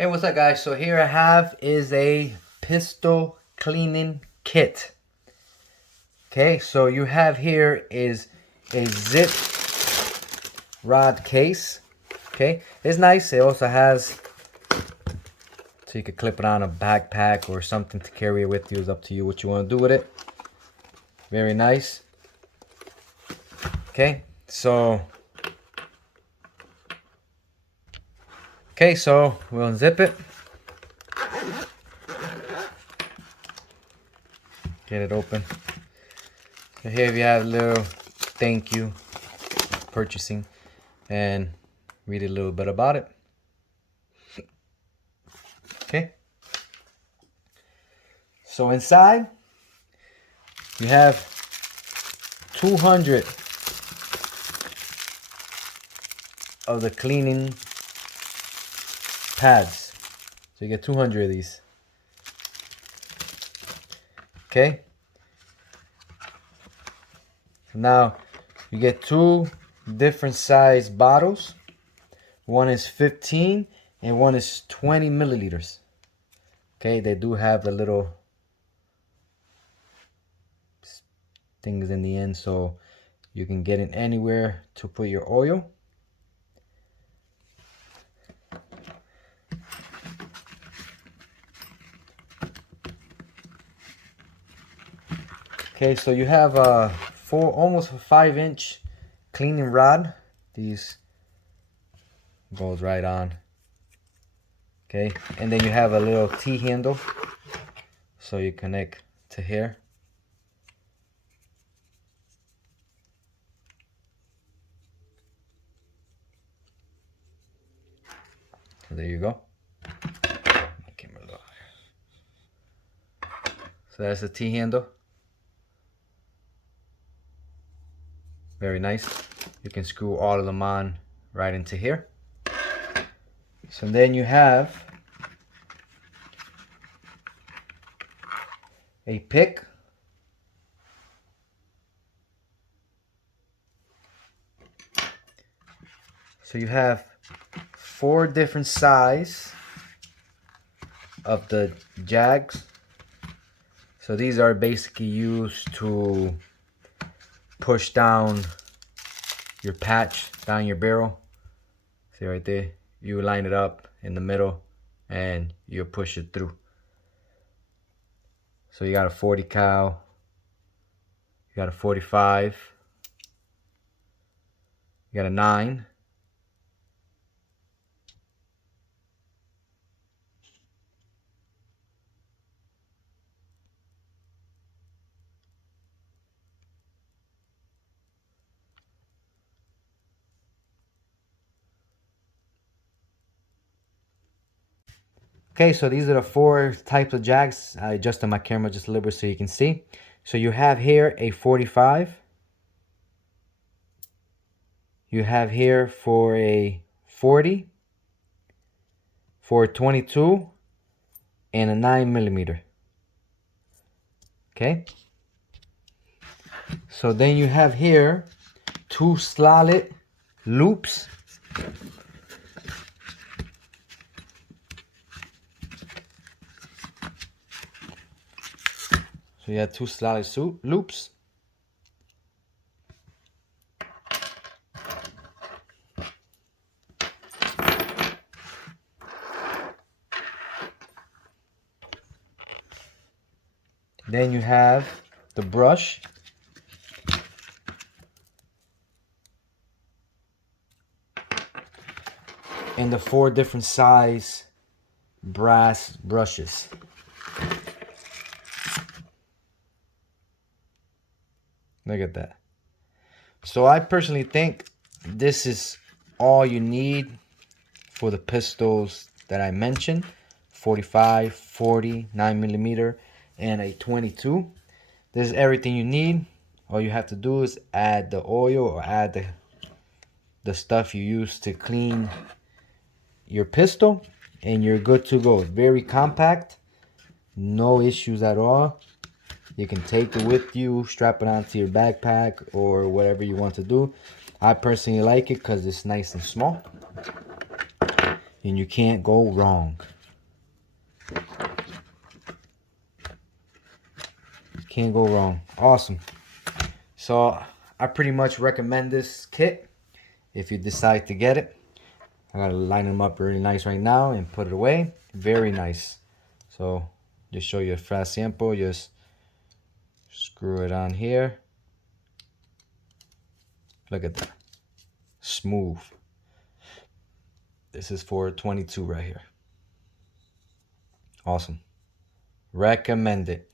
Hey, what's up guys? So here I have is a pistol cleaning kit. Okay, so you have here is a zip rod case. Okay, it's nice. It also has, so you could clip it on a backpack or something to carry it with you. It's up to you what you want to do with it. Very nice. Okay, so we'll unzip it. Get it open. So here we have a little thank you purchasing and read a little bit about it. Okay. So inside you have 200 of the cleaning pads. So you get 200 of these. Okay. Now you get two different size bottles. One is 15 and one is 20 milliliters. Okay, they do have the little things in the end so you can get it anywhere to put your oil. Okay, so you have a almost a 5-inch cleaning rod. These goes right on. Okay, and then you have a little T-handle, so you connect to here. So there you go. Camera a little higher. So that's the T-handle. Very nice. You can screw all of them on right into here. So then you have a pick. So you have 4 different size of the jags. So these are basically used to push down your patch, down your barrel. See right there? You line it up in the middle and you push it through. So you got a 40 cal, you got a 45, you got a 9, okay, so these are the 4 types of jags. I adjusted my camera just a little bit so you can see. So you have here a 45. You have here for a 40, for a 22, and a 9mm. Okay. So then you have here 2 slotted loops. So you have 2 slotted loops. Then you have the brush. And the 4 different size brass brushes. Look at that. So I personally think this is all you need for the pistols that I mentioned. 45, 40, 9mm, and a 22. This is everything you need. All you have to do is add the oil or add the stuff you use to clean your pistol and you're good to go. Very compact, no issues at all. You can take it with you, strap it onto your backpack or whatever you want to do. I personally like it because it's nice and small. and you can't go wrong. Can't go wrong. Awesome. So I pretty much recommend this kit if you decide to get it. I gotta line them up really nice right now and put it away. Very nice. So just show you a fast sample. Just screw it on here. Look at that. Smooth. This is for 22 right here. Awesome. Recommend it.